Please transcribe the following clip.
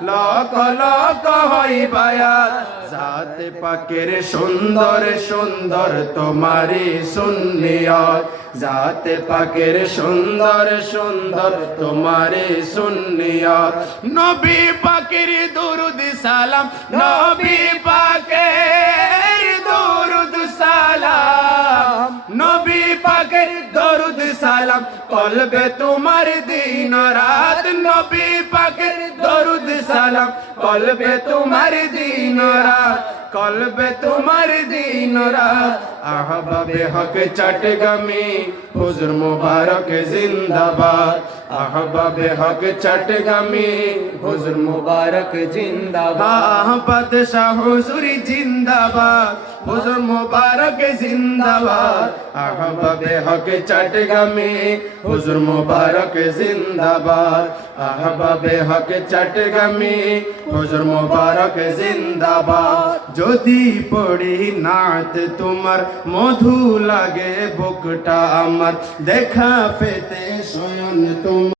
lock lock হয় বায়াত জাতে পাকের সুন্দর সুন্দর তোমারি সুন্নিয়ত জাতে পাকের সুন্দর সুন্দর তোমারি সুন্নিয়ত নবী পাকের দরুদ সালাম নবী পাকের দরুদ সালাম নবী পাকের দরুদ সালাম কলবে তোমার দিন রাত নবী পাকের দরুদ সালাম কলবে তোমার দিন রাত কলবে তোমার দিন রাত আহবাবে হক চটগামি হুজুর মুবারক জিন্দাবাদ আহবাবে হক চটগামি হুজুর মুবারক জিন্দাবাদ আহবাদ শাহ হুজুর জিন্দাবাদ হুজুর মুবারক জিন্দাবাদ আহবাবে হক চটগামি হুজুর মুবারক জিন্দাবাদ আহবাবে হক চটগামি হুজুর মুবারক জিন্দাবাদ যদি পড়ি নাত তোমার মধু লাগে বুকটা আমার দেখা পেতে শয়ন